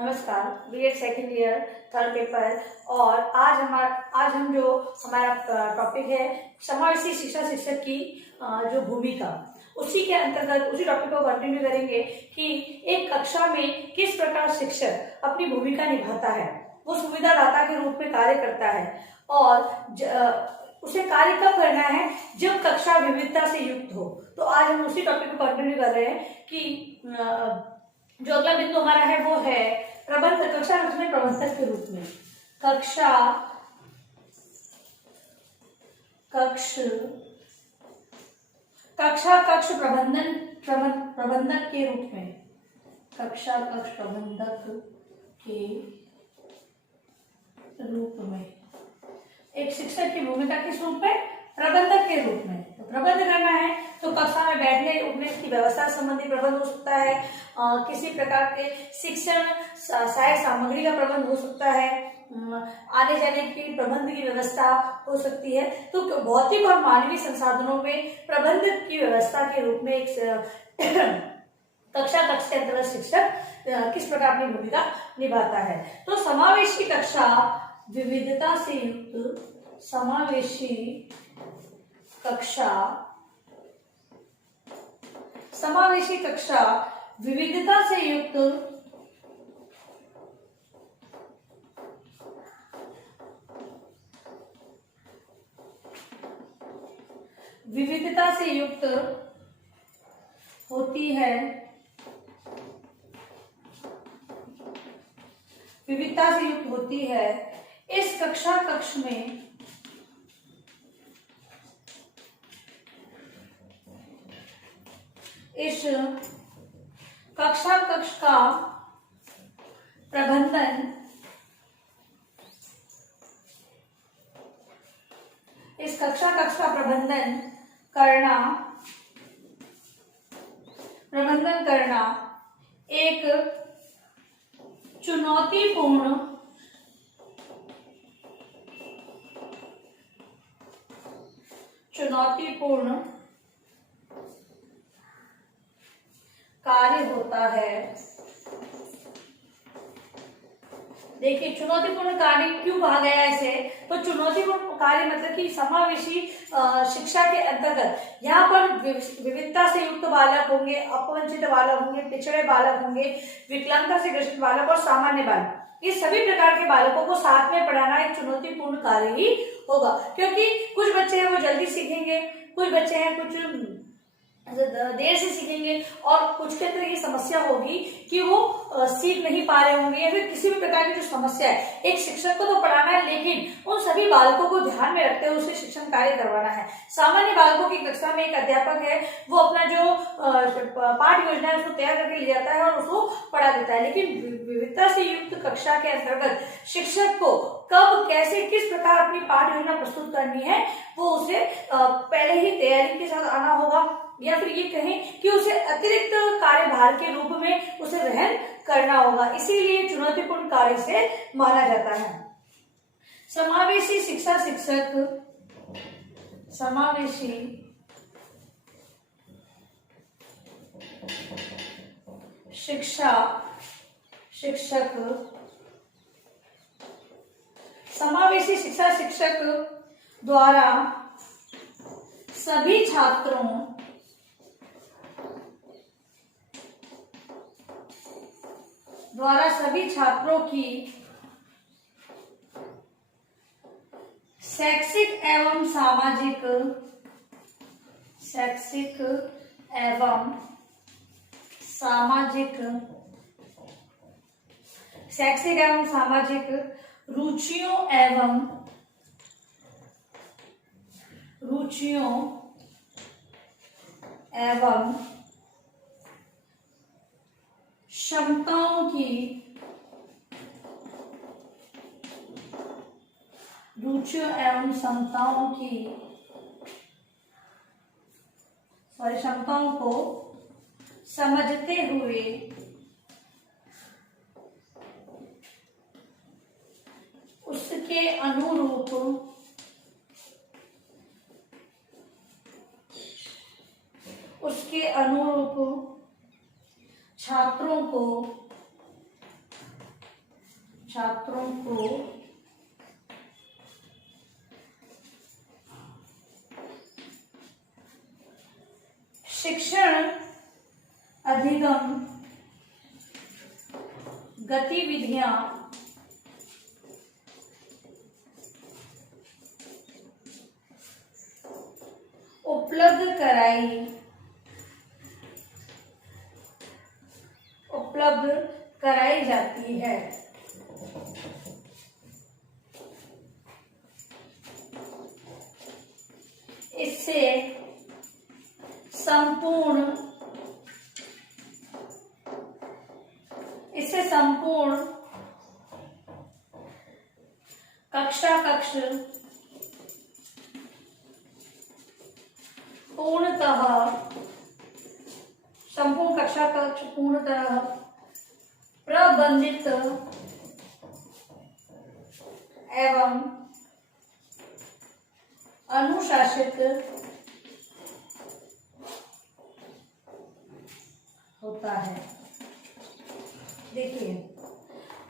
नमस्कार। BEd second year third paper. और आज हम जो हमारा टॉपिक है समावेशी शिक्षा शिक्षक की जो भूमिका, उसी के अंतर्गत उसी टॉपिक को कंटिन्यू करेंगे कि एक कक्षा में किस प्रकार शिक्षक अपनी भूमिका निभाता है, वो सुविधादाता के रूप में कार्य करता है और उसे कार्य कब करना है जब कक्षा विविधता से युक्त हो। तो आज हम उसी टॉपिक को कंटिन्यू कर रहे हैं कि जो अगला बिंदु हमारा है वो है प्रबंध कक्षा में प्रबंधक के रूप में कक्ष प्रबंधक के रूप में कक्षा कक्ष प्रबंधक के रूप में एक शिक्षक की भूमिका किस रूप में? प्रबंधक के रूप में। तो प्रबंध करना है तो कक्षा में बैठने उठने की व्यवस्था संबंधी प्रबंध हो सकता है, किसी प्रकार के शिक्षण सहायक सामग्री का प्रबंध हो सकता है, आने जाने की प्रबंध की व्यवस्था हो सकती है। तो भौतिक और मानवीय संसाधनों में प्रबंध की व्यवस्था के रूप में एक कक्षा कक्ष के अंतर्गत शिक्षक किस प्रकार अपनी भूमिका निभाता है। तो समावेशी कक्षा विविधता से युक्त समावेशी कक्षा विविधता से युक्त होती है। विविधता से युक्त होती है। इस कक्षा कक्ष में इस कक्षा कक्ष का प्रबंधन करना एक चुनौतीपूर्ण कार्य होता है। देखिए, चुनौतीपूर्ण कार्य क्यों कहा गया है इसे? तो चुनौतीपूर्ण कार्य मतलब कि समावेशी शिक्षा के अंतर्गत यहाँ पर विविधता से युक्त बालक होंगे, अपवंचित बालक होंगे, पिछड़े बालक होंगे, विकलांगता से ग्रसित बालक और सामान्य बालक, ये सभी प्रकार के बालकों को साथ में पढ़ाना एक चुनौतीपूर्ण कार्य ही होगा। क्योंकि कुछ बच्चे हैं वो जल्दी सीखेंगे, कुछ बच्चे हैं कुछ देर से सीखेंगे और कुछ के अंदर ये समस्या होगी कि वो सीख नहीं पा रहे होंगे या फिर किसी भी प्रकार की जो समस्या है। एक शिक्षक को तो पढ़ाना है लेकिन उन सभी बालकों को ध्यान में रखते हुए उसे शिक्षण कार्य करवाना है। सामान्य बालकों की कक्षा में एक अध्यापक है, वो अपना जो पाठ योजना है उसको तैयार करके ले जाता है और उसको पढ़ा देता है। लेकिन विविधता से युक्त कक्षा के अंतर्गत शिक्षक को कब कैसे किस प्रकार अपनी पाठ योजना प्रस्तुत करनी है वो उसे पहले ही तैयारी के साथ आना होगा, या फिर ये कहें कि उसे अतिरिक्त कार्यभार के रूप में उसे वहन करना होगा। इसीलिए चुनौतीपूर्ण कार्य से माना जाता है। समावेशी शिक्षा शिक्षक द्वारा सभी छात्रों की शैक्षिक एवं सामाजिक रुचियों एवं क्षमताओं को समझते हुए उसके अनुरूप छात्रों को छात्रों को शिक्षण अधिगम गतिविधियां उपलब्ध कराई जाती है। इससे संपूर्ण कक्षा कक्ष पूर्णतः प्रबंधित एवं अनुशासित होता है। देखिए,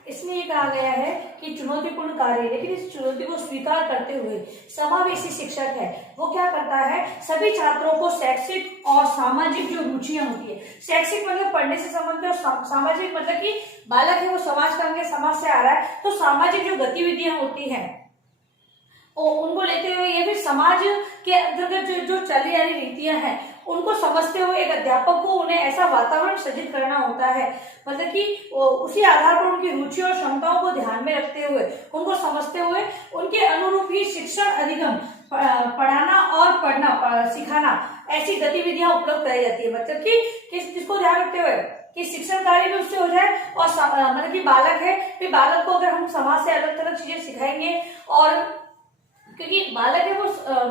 इसमें ये कहा गया है कि चुनौतीपूर्ण कार्य, लेकिन इस चुनौती को स्वीकार करते हुए समावेशी शिक्षक है वो क्या करता है, सभी छात्रों को शैक्षिक और सामाजिक जो रुचियां होती है, शैक्षिक मतलब पढ़ने से संबंधित और सामाजिक मतलब कि बालक है वो समाज का अंग है, समाज से आ रहा है, तो सामाजिक जो गतिविधियां होती हैं उनको लेते हुए ये भी समाज के अंतर्गत जो चली आ रही रीतियां हैं उनको समझते हुए एक अध्यापक को उन्हें ऐसा वातावरण सृजित करना होता है, मतलब कि उसी आधार पर उनकी रुचि और क्षमताओं को ध्यान में रखते हुए उनको समझते हुए उनके अनुरूप ही शिक्षण अधिगम पढ़ाना और पढ़ना सिखाना ऐसी गतिविधियां उपलब्ध कराई जाती है। मतलब कि किसको ध्यान रखते हुए कि शिक्षण कार्य भी उससे हो जाए और मतलब कि बालक है, फिर बालक को अगर हम समाज से अलग अलग चीजें सिखाएंगे और क्योंकि बालक है वो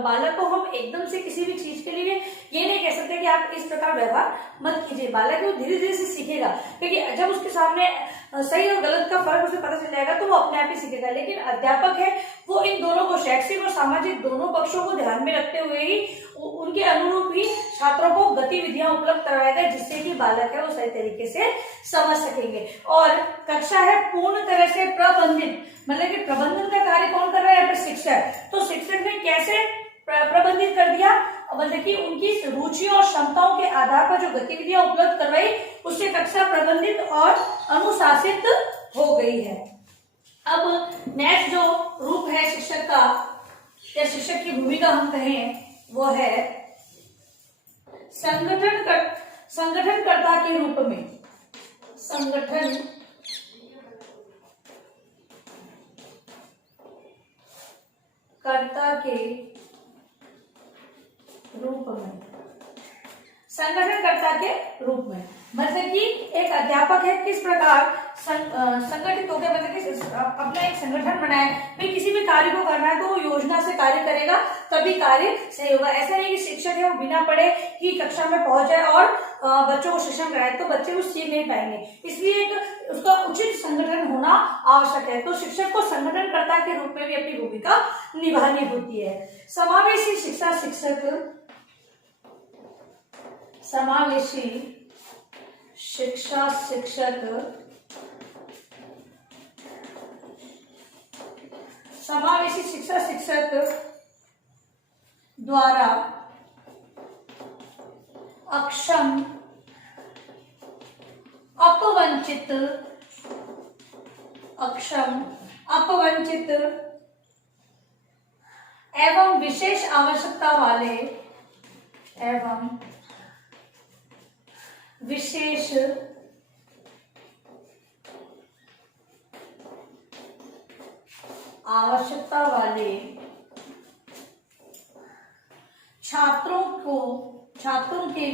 बालक को हम एकदम से किसी भी चीज के लिए ये नहीं कह सकते कि आप इस प्रकार व्यवहार मत कीजिए, बालक है वो धीरे धीरे से सीखेगा, क्योंकि जब उसके सामने सही और गलत का फर्क उसे पता चल जाएगा तो वो अपने आप ही सीखेगा। लेकिन अध्यापक है वो इन दोनों को, शैक्षिक और सामाजिक दोनों पक्षों को ध्यान में रखते हुए ही उनके अनुरूप ही छात्रों को गतिविधियां उपलब्ध करवाएगा जिससे कि बालक है वो सही तरीके से समझ सकेंगे। और कक्षा है पूर्ण तरह से प्रबंधित, मतलब कि प्रबंधन का कार्य कौन कर रहा है, शिक्षक। तो शिक्षक ने कैसे प्रबंधित कर दिया, मतलब कि उनकी रुचियों और क्षमताओं के आधार पर जो गतिविधियां उपलब्ध करवाई उससे कक्षा प्रबंधित और अनुशासित हो गई है। अब नेक्स्ट जो रूप है शिक्षक का या शिक्षक की भूमिका हम कहें वो है संगठनकर्ता के रूप में, संगठन कर्ता के रूप में, संगठनकर्ता के रूप में मतलब कि एक अध्यापक है किस प्रकार संगठित होकर, मतलब कि अपना एक संगठन बनाए, फिर किसी भी कार्य को करना है तो वो योजना से कार्य करेगा तभी कार्य सही होगा। ऐसा नहीं कि शिक्षक है वो बिना पढ़े ही कक्षा में पहुंच जाए और बच्चों को शिक्षण कराए तो बच्चे वो सीख नहीं पाएंगे, इसलिए एक उसका उचित संगठन होना आवश्यक है। तो शिक्षक को संगठनकर्ता के रूप में भी अपनी भूमिका निभानी होती है। समावेशी शिक्षा शिक्षक, समावेशी शिक्षा शिक्षक समावेशी शिक्षा शिक्षक द्वारा अक्षम, अपवंचित एवं विशेष आवश्यकता वाले छात्रों के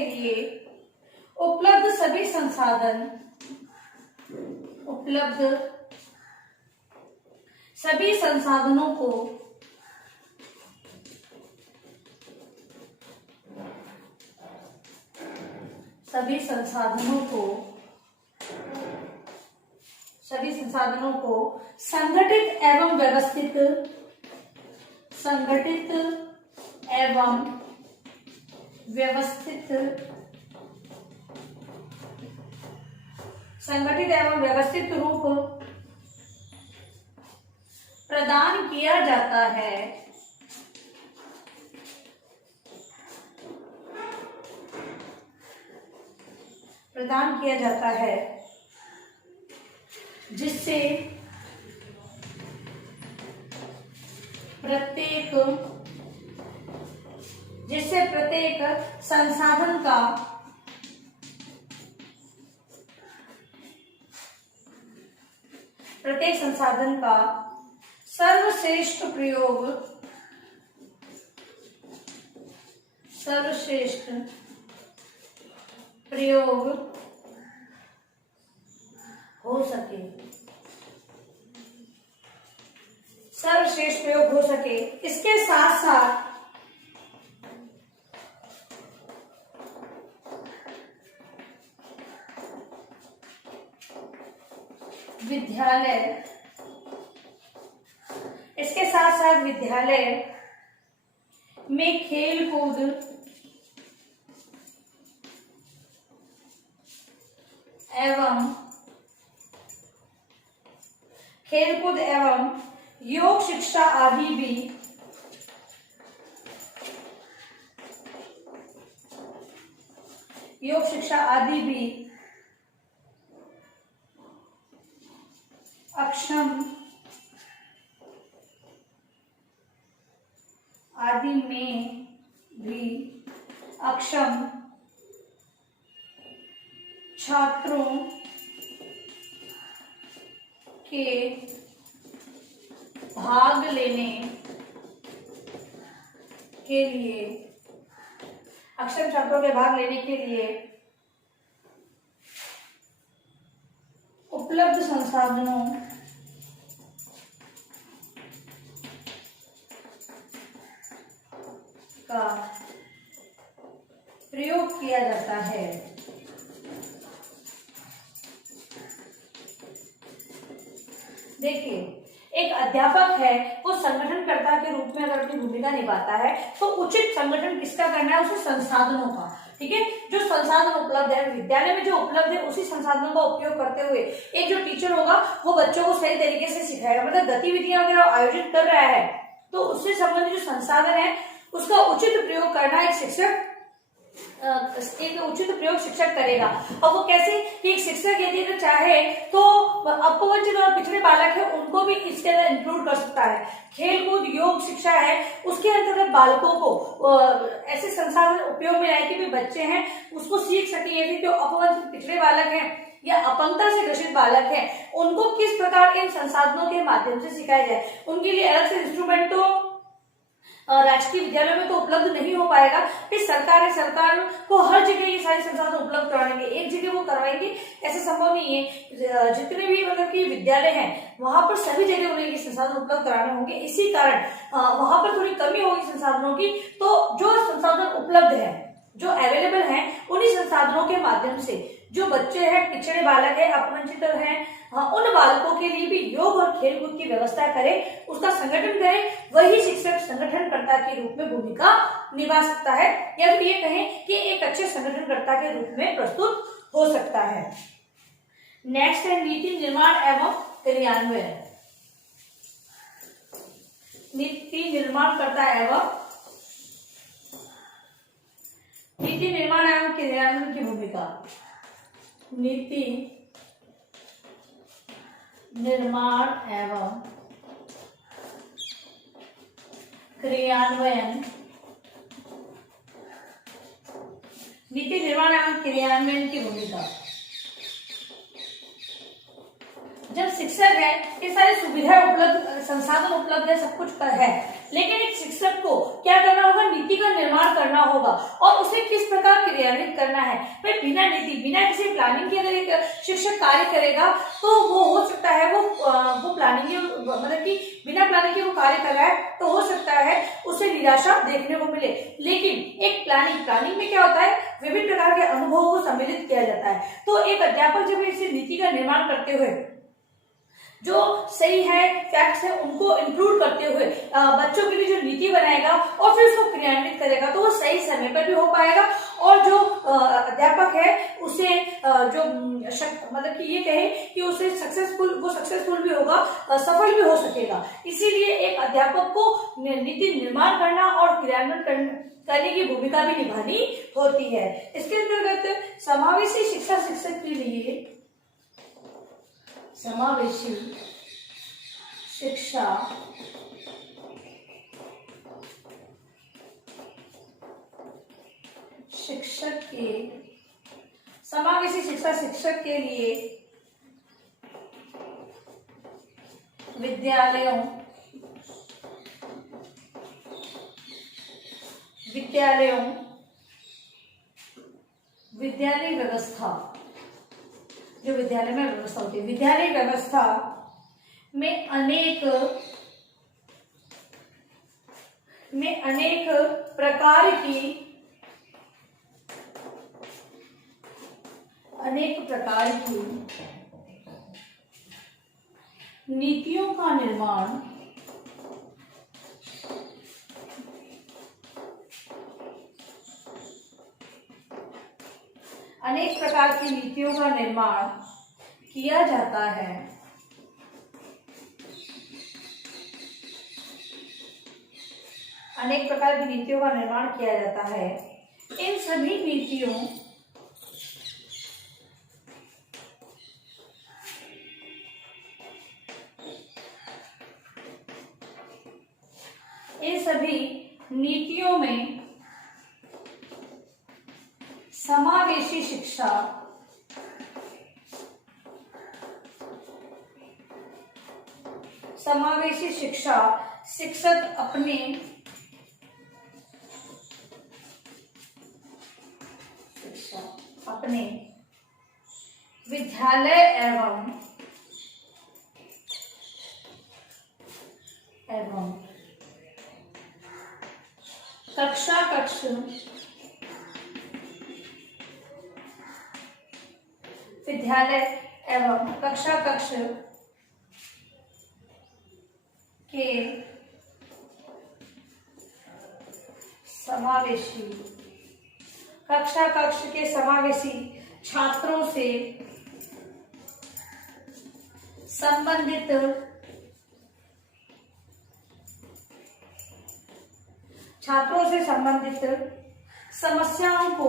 लिए उपलब्ध सभी संसाधनों को संगठित एवं व्यवस्थित संगठित एवं व्यवस्थित रूप प्रदान किया जाता है। प्रदान किया जाता है जिससे प्रत्येक संसाधन का सर्वश्रेष्ठ प्रयोग हो सके। सर्वश्रेष्ठ प्रयोग हो सके। इसके साथ साथ विद्यालय में खेल कूद एवं योग शिक्षा आदि भी अक्षम छात्रों के भाग लेने के लिए उपलब्ध संसाधनों का प्रयोग किया जाता है। देखिए, एक अध्यापक है वो संगठनकर्ता के रूप में अगर अपनी भूमिका निभाता है तो उचित संगठन किसका करना है? उसे संसाधनों का। ठीक है, जो संसाधन उपलब्ध है विद्यालय में, जो उपलब्ध है उसी संसाधनों का उपयोग करते हुए एक जो टीचर होगा वो बच्चों को सही तरीके से सिखाएगा। मतलब गतिविधियां अगर आयोजित कर रहा है तो उससे संबंधित जो संसाधन है उसका उचित प्रयोग करना एक उचित प्रयोग शिक्षक करेगा। और वो कैसे कि एक शिक्षक यदि अगर चाहे तो अपवंचित और पिछड़े बालक है उनको भी इसके अंदर इंक्लूड कर सकता है। खेल कूद योग शिक्षा है उसके अंतर्गत बालकों को ऐसे संसाधन उपयोग में लाए कि भी बच्चे हैं उसको सीख सके। यदि जो अपवंचित पिछड़े बालक हैं या अपंगता से ग्रसित बालक हैं उनको किस प्रकार इन संसाधनों के माध्यम से सिखाया जाए। उनके लिए अलग से इंस्ट्रूमेंट तो राजकीय विद्यालयों में तो उपलब्ध नहीं हो पाएगा। फिर सरकार को हर जगह ये सारे संसाधन उपलब्ध करवाएंगे, एक जगह वो करवाएंगे ऐसा संभव नहीं है। जितने भी मतलब कि विद्यालय हैं वहां पर सभी जगह उन्हें ये संसाधन उपलब्ध कराने होंगे। इसी कारण वहां पर थोड़ी कमी होगी संसाधनों की। तो जो संसाधन उपलब्ध है, जो अवेलेबल है, उन्हीं संसाधनों के माध्यम से जो बच्चे हैं, पिछड़े बालक है, अपवंचित हैं, उन बालकों के लिए भी योग और खेलकूद की व्यवस्था करे, उसका संगठन करे। वही शिक्षक संगठनकर्ता के रूप में भूमिका निभा सकता है या फिर ये कहें कि एक अच्छे संगठनकर्ता के रूप में प्रस्तुत हो सकता है। नेक्स्ट है नीति निर्माण एवं क्रियान्वयन। नीति निर्माण करता एवं नीति निर्माण एवं क्रियान्वयन की भूमिका। नीति निर्माण एवं क्रियान्वयन। नीति निर्माण एवं क्रियान्वयन की भूमिका। जब शिक्षक है ये सारी सुविधाएं उपलब्ध, संसाधन उपलब्ध है, सब कुछ है, लेकिन एक शिक्षक को क्या करना होगा? नीति का निर्माण करना होगा और उसे किस प्रकार क्रियान्वित करना है। भाई बिना नीति, बिना किसी प्लानिंग के अगर एक शिक्षक कार्य करेगा तो वो हो सकता है वो प्लानिंग मतलब कि बिना प्लानिंग के वो कार्य कर रहा है तो हो सकता है उसे निराशा देखने को मिले। लेकिन एक प्लानिंग में क्या होता है? विभिन्न प्रकार के अनुभवों को सम्मिलित किया जाता है। तो एक अध्यापक जब इस नीति का निर्माण करते हुए जो सही है, फैक्ट्स है, उनको इंक्लूड करते हुए बच्चों के लिए जो नीति बनाएगा और फिर उसको क्रियान्वित करेगा तो वो सही समय पर भी हो पाएगा और जो अध्यापक है उसे जो मतलब मतलब कि ये कहे कि उसे वो सक्सेसफुल भी होगा, सफल भी हो सकेगा। इसीलिए एक अध्यापक को नीति निर्माण करना और क्रियान्वयन करने की भूमिका भी निभानी होती है। इसके अंतर्गत समावेशी शिक्षा शिक्षक के लिए समावेशी शिक्षा समावेशी शिक्षा शिक्षक के लिए विद्यालय व्यवस्था, जो विद्यालय में व्यवस्था होती है, विद्यालय व्यवस्था में अनेक प्रकार की नीतियों का निर्माण किया जाता है। अनेक प्रकार की नीतियों का निर्माण किया जाता है। इन सभी नीतियों में समावेशी शिक्षा शिक्षक अपने विद्यालय एवं कक्षा कक्ष के समावेशी छात्रों से संबंधित समस्याओं को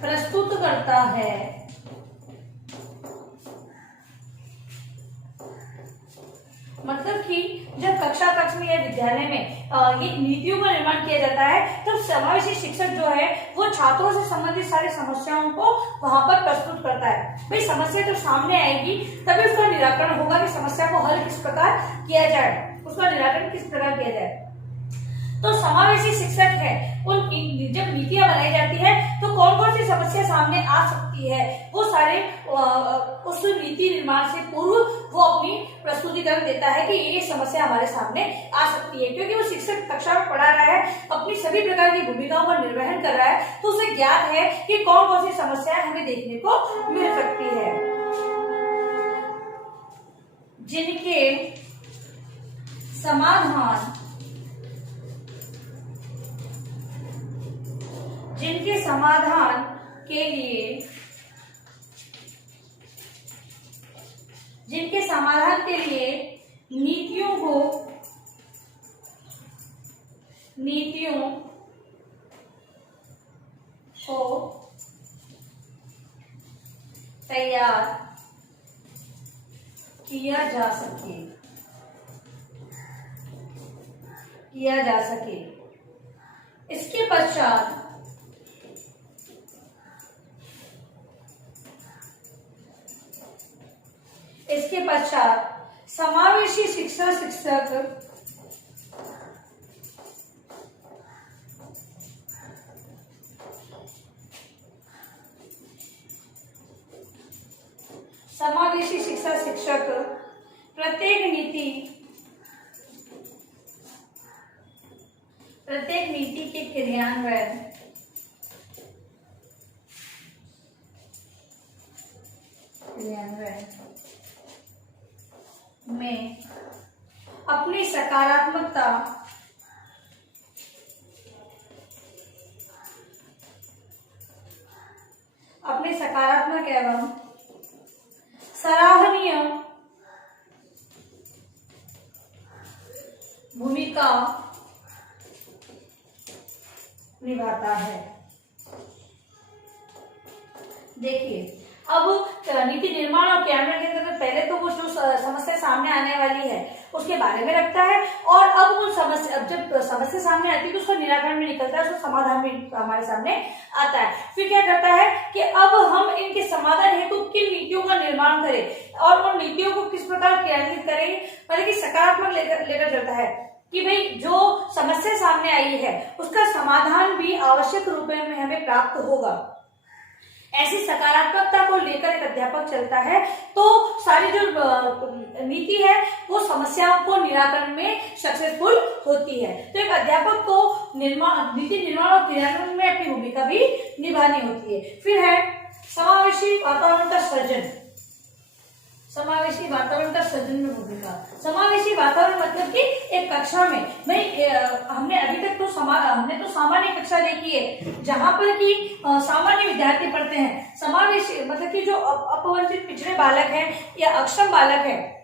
प्रस्तुत करता है। मतलब कि जब कक्षा कक्ष में या विद्यालय में ये नीतियों का निर्माण किया जाता है, तब समावेशी शिक्षक जो है वो छात्रों से संबंधित सारी समस्याओं को वहां पर प्रस्तुत करता है। भाई समस्या जब सामने आएगी तभी उसका निराकरण होगा कि समस्या को हल किस प्रकार किया जाए, उसका निराकरण किस प्रकार किया जाए। तो समावेशी शिक्षक है, जब नीतियां बनाई जाती है तो कौन कौन सी समस्या सामने आ सकती है, वो सारे उस नीति निर्माण से पूर्व वो अपनी प्रस्तुतिकरण देता है कि ये समस्या हमारे सामने आ सकती है। क्योंकि वो शिक्षक कक्षा में पढ़ा रहा है, अपनी सभी प्रकार की भूमिकाओं का निर्वहन कर रहा है, तो उसे ज्ञात है कि कौन कौन सी समस्याएं हमें देखने को मिल सकती है, जिनके समाधान के लिए नीतियों को तैयार किया जा सके। इसके पश्चात समावेशी शिक्षा शिक्षक प्रत्येक नीति के क्रियान्वयन में अपनी अपनी सकारात्मक एवं सराहनीय भूमिका निभाता है। देखिए, अब नीति निर्माण और क्रियान्वयन के अंतर्गत पहले तो वो जो समस्या सामने आने वाली है उसके बारे में रखता है, और अब वो समस्या, अब जब समस्या सामने आती है तो उसका निराकरण भी निकलता है, उसका समाधान भी हमारे सामने आता है। फिर क्या करता है कि अब हम इनके समाधान हेतु किन नीतियों का निर्माण करें और उन नीतियों को किस प्रकार क्रियान्वित करें, मतलब कि सकारात्मक लेकर चलता है कि भाई जो समस्या सामने आई है उसका समाधान भी आवश्यक रूप में हमें प्राप्त होगा। ऐसी सकारात्मकता को लेकर एक अध्यापक चलता है तो सारी जो नीति है वो समस्याओं को निराकरण में सक्सेसफुल होती है। तो एक अध्यापक को नीति निर्माण और क्रियान्वयन में अपनी भूमिका भी निभानी होती है। फिर है समावेशी वातावरण का सृजन। समावेशी वातावरण का सृजन में भूमिका। समावेशी वातावरण मतलब कि एक कक्षा में भाई हमने अभी तक तो हमने तो सामान्य कक्षा देखी है जहां पर कि सामान्य विद्यार्थी पढ़ते हैं। समावेशी मतलब कि जो अपवंचित पिछड़े बालक हैं या अक्षम बालक हैं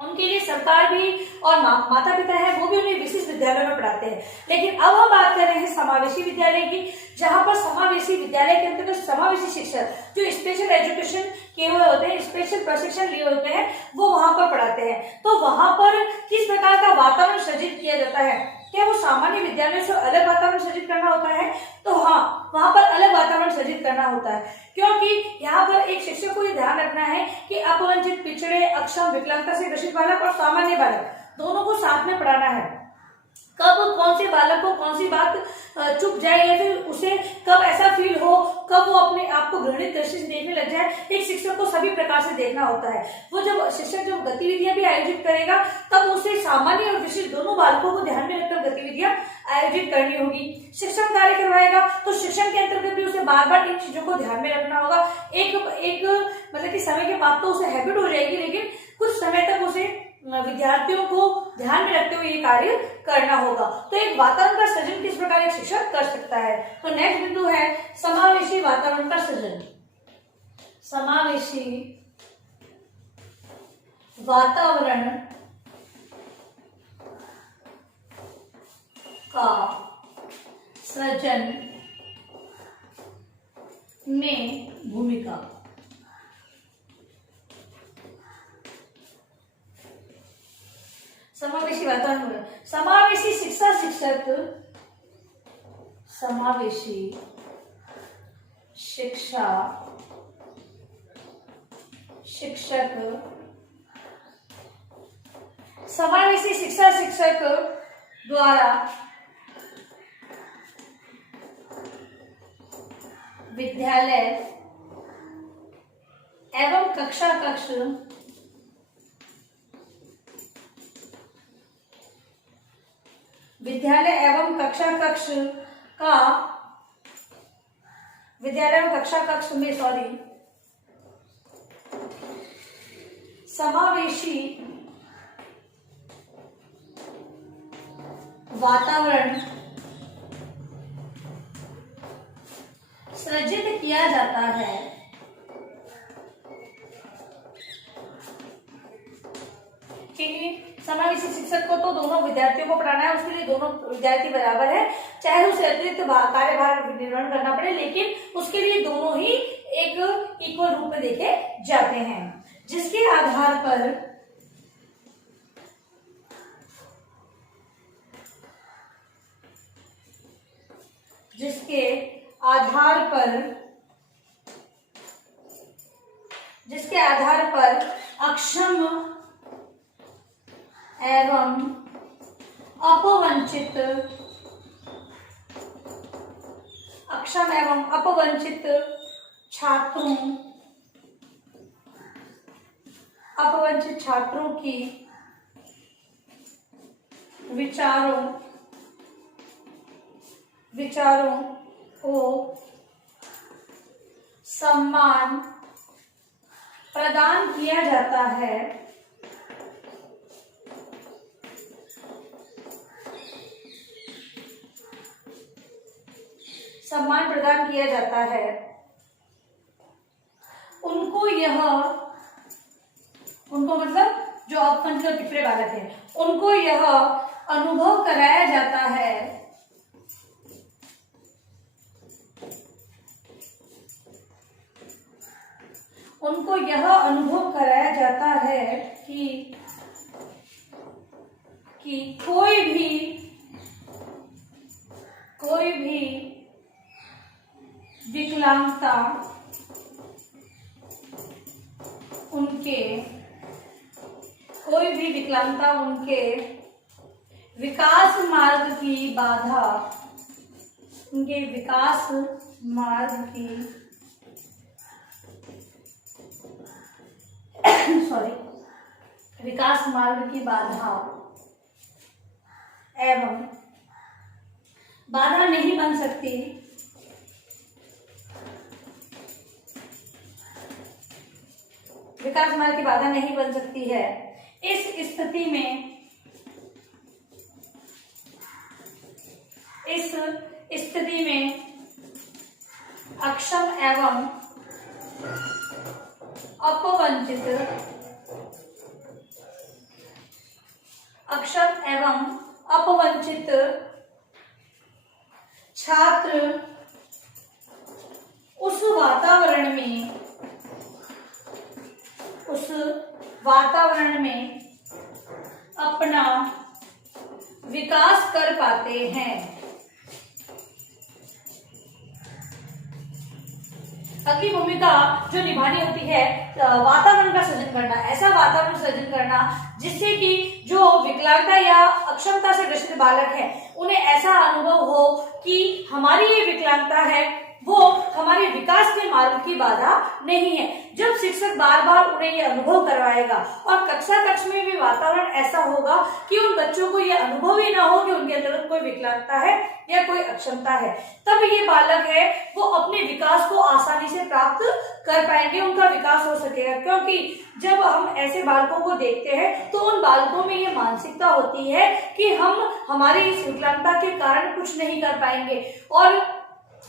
उनके लिए सरकार भी और माता पिता है वो भी उन्हें विशिष्ट विद्यालय में पढ़ाते हैं। लेकिन अब हम बात कर रहे हैं समावेशी विद्यालय की, जहां पर समावेशी विद्यालय के अंतर्गत समावेशी शिक्षक जो स्पेशल एजुकेशन किए हुए होते हैं, स्पेशल प्रशिक्षण लिए होते हैं, वो वहां पर पढ़ाते हैं। तो वहां पर किस प्रकार का वातावरण सृजित किया जाता है? क्या वो सामान्य विद्यालय से अलग वातावरण सृजित करना होता है? तो हाँ, वहां पर अलग वातावरण सृजित करना होता है, क्योंकि यहाँ पर एक शिक्षक को ये ध्यान रखना है कि अपवंचित, पिछड़े, अक्षम, विकलांगता से ग्रसित बालक और सामान्य बालक दोनों को साथ में पढ़ाना है। कब कौन से बालक को कौन सी बात चुप जाए या फिर उसे कब ऐसा फील हो, कब वो अपने आप को घृणित दृष्टि से देखने लग जाए, एक शिक्षक को सभी प्रकार से देखना होता है। वो जब शिक्षक जब गतिविधियां भी आयोजित करेगा तब उसे सामान्य और विशिष्ट दोनों बालकों को ध्यान में रखकर गतिविधियां आयोजित करनी होगी। शिक्षण कार्य करवाएगा तो शिक्षण के अंतर्गत भी उसे बार बार इन चीजों को ध्यान में रखना होगा। एक मतलब कि समय के बाद तो उसे हैबिट हो जाएगी, लेकिन कुछ समय तक उसे विद्यार्थियों को ध्यान में रखते हुए ये कार्य करना होगा। तो एक वातावरण का सृजन किस प्रकार एक शिक्षक कर सकता है? तो नेक्स्ट बिंदु है समावेशी वातावरण का सृजन। समावेशी वातावरण का सृजन में भूमिका। समावेशी वातावरण, समावेशी शिक्षा शिक्षक, समावेशी शिक्षा शिक्षक, समावेशी शिक्षा शिक्षक द्वारा विद्यालय एवं कक्षा कक्ष विद्यालय एवं कक्षा कक्ष का विद्यालय एवं कक्षा कक्ष में समावेशी वातावरण सृजित किया जाता है। समावेशी शिक्षक को तो दोनों विद्यार्थियों को पढ़ाना है, उसके लिए दोनों विद्यार्थी बराबर है, चाहे उसे अतिरिक्त कार्यभार निर्वहन करना पड़े, लेकिन उसके लिए दोनों ही एक इक्वल रूप में देखे जाते हैं, जिसके आधार पर अक्षम एवं अपवंचित छात्रों की विचारों को सम्मान प्रदान किया जाता है। जो पिछड़े बालक हैं उनको यह अनुभव कराया जाता है कि कोई भी विकलांगता उनके विकास मार्ग की बाधा, उनके विकास मार्ग की बाधा एवं बाधा नहीं बन सकती, विकास मार्ग की बाधा नहीं बन सकती है। इस स्थिति में अक्षम एवं अपवंचित छात्र उस वातावरण में अपना विकास कर पाते हैं। अगली भूमिका जो निभानी होती है वातावरण का सृजन करना, ऐसा वातावरण सृजन करना जिससे कि जो विकलांगता या अक्षमता से ग्रसित बालक है उन्हें ऐसा अनुभव हो कि हमारी ये विकलांगता है वो हमारे विकास के मार्ग की बाधा नहीं है। जब शिक्षक बार बार उन्हें ये अनुभव करवाएगा और कक्षा कक्ष में भी वातावरण ऐसा होगा कि उन बच्चों को ये अनुभव ही ना हो कि उनके अंदर कोई विकलांगता है या कोई अक्षमता है, तब ये बालक है वो अपने विकास को आसानी से प्राप्त कर पाएंगे, उनका विकास हो सकेगा। क्योंकि जब हम ऐसे बालकों को देखते हैं तो उन बालकों में ये मानसिकता होती है कि हम हमारी इस विकलांगता के कारण कुछ नहीं कर पाएंगे। और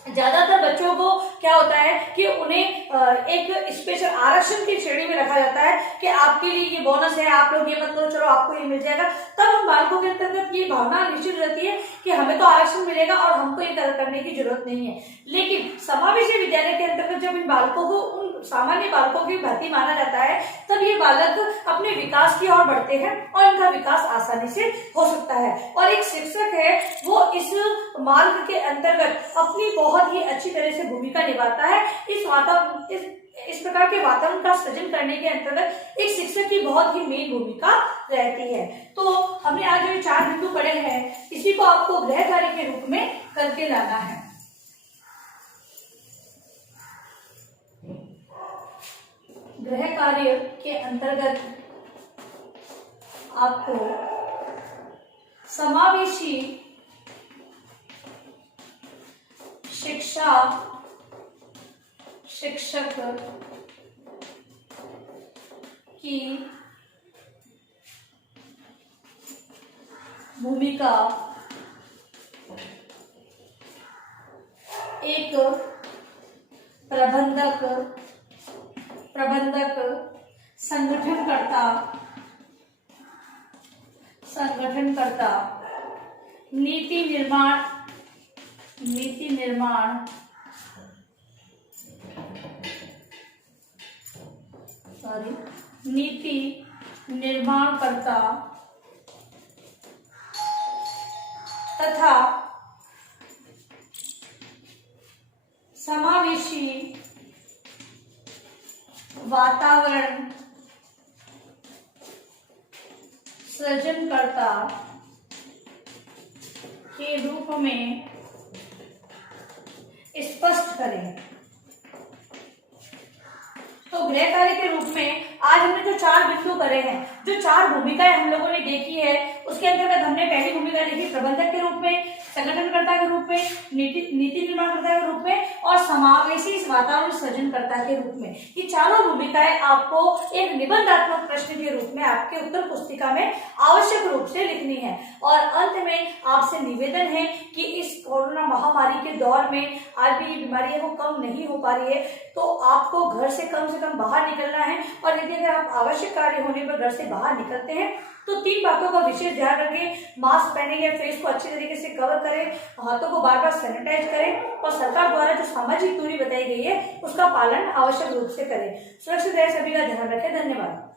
ज्यादातर बच्चों को क्या होता है कि उन्हें एक स्पेशल आरक्षण की श्रेणी में रखा जाता है कि आपके लिए ये बोनस है, आप लोग ये मत करो, चलो आपको ये मिल जाएगा। तब उन बालकों के अंतर्गत ये भावना निश्चित रहती है कि हमें तो आरक्षण मिलेगा और हमको ये करने की जरूरत नहीं है। लेकिन समावेशी विद्यालय के अंतर्गत जब इन बालकों को उन सामान्य बालकों की भर्ती माना जाता है तब ये बालक अपने विकास की ओर बढ़ते हैं और इनका विकास आसानी से हो सकता है। और एक शिक्षक है वो इस मार्ग के अंतर्गत अपनी बहुत ही अच्छी तरह से भूमिका निभाता है। इस प्रकार के वातावरण का सृजन करने के अंतर्गत एक शिक्षक की बहुत ही मेन भूमिका रहती है। तो हमने आज जो 4 बिंदु पढ़े हैं इसी को आपको गृह कार्य के रूप में करके लाना है। गृह कार्य के अंतर्गत आपको समावेशी शिक्षक की भूमिका एक प्रबंधक संगठनकर्ता नीति निर्माणकर्ता तथा समावेशी वातावरण सृजनकर्ता के रूप में स्पष्ट करें। तो गृह कार्य के रूप में आज हमने जो 4 बिंदु करे हैं, जो 4 भूमिकाएं हम लोगों ने देखी है, उसके अंतर्गत हमने पहली भूमिका देखी प्रबंधक के रूप में, संगठनकर्ता के रूप में, नीति निर्माणकर्ता के रूप में और समावेशी वातावरण सृजनकर्ता के रूप में। ये चारों भूमिकाएं आपको एक निबंधात्मक प्रश्न के रूप में आपके उत्तर पुस्तिका में आवश्यक रूप से लिखनी है। और अंत में आपसे निवेदन है कि इस कोरोना महामारी के दौर में आज भी ये बीमारी है वो कम नहीं हो पा रही है, तो आपको घर से कम बाहर निकलना है। और यदि अगर आप आवश्यक कार्य होने पर घर से बाहर निकलते हैं तो 3 बातों का विशेष ध्यान रखें। मास्क पहनेंगे, फेस को अच्छे तरीके से कवर करें, हाथों को बार बार सैनिटाइज करें और सरकार द्वारा जो सामाजिक दूरी बताई गई है उसका पालन आवश्यक रूप से करें। सुरक्षित रहे, सभी का ध्यान रखें। धन्यवाद।